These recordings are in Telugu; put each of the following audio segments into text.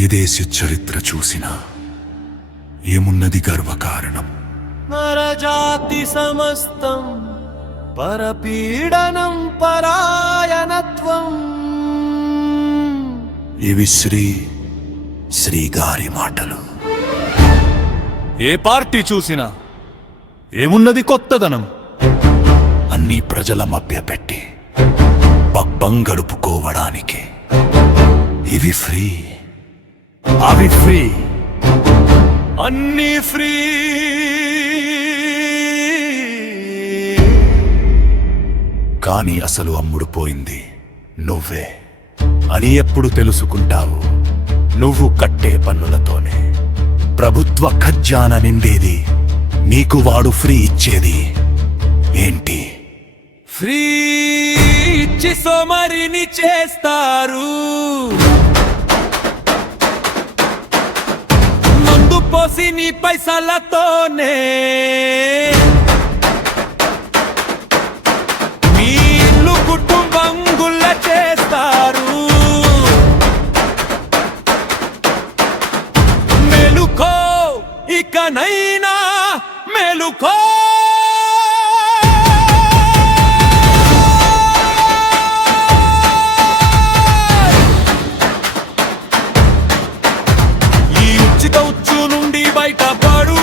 ఏ దేశ చరిత్ర చూసినా ఏమున్నది గర్వకారణం. నరజాతి సమస్తం పరపీడనం పరాయణత్వం. ఇవి శ్రీ గారి మాటలు. ఏ పార్టీ చూసినా ఏమున్నది కొత్తదనం. అన్ని ప్రజల మభ్యపెట్టి పబ్బం గడుపుకోవడానికి. ఇవి ఫ్రీ, అవి ఫ్రీ, అన్నీ ఫ్రీ. కానీ అసలు అమ్ముడుపోయింది నువ్వే అని ఎప్పుడు తెలుసుకుంటావు? నువ్వు కట్టే పన్నులతోనే ప్రభుత్వ ఖజానా నిండేది. నీకు వాడు ఫ్రీ ఇచ్చేది ఏంటి? ఫ్రీ ఇచ్చి సోమరిని చేస్తారు. మందు పోసి నీ పైసలతోనే మీ ఇల్లు కుటుంబం గుల్ల చేస్తారు. మేలుకో, ఇకనైనా మేలుకో. ఉచ్చు నుండి బయటపడు.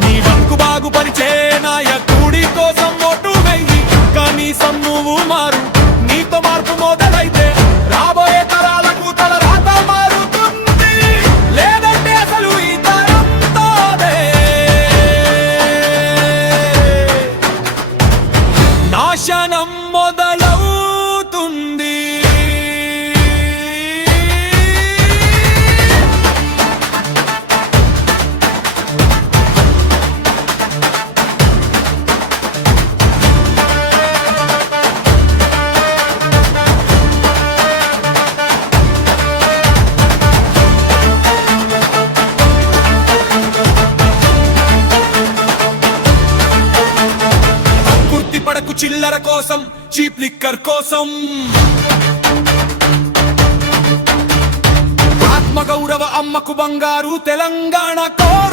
నీ బతుకు బాగుపరిచే నాయకుడి కోసం ఓటు వెయ్యి. కనీసం నువ్వు మారు. నీతో మార్పు మొదలైతే రాబోయే తరాలకు తల రాత మారుతుంది. లేదంటే అసలు ఈ తరంతోనే నాశనం మొదలవుతుంది. పడకు చిల్లర కోసం, చీప్ లిక్కర్ కోసం. ఆత్మగౌరవ అమ్మకు బంగారు తెలంగాణ కోరు.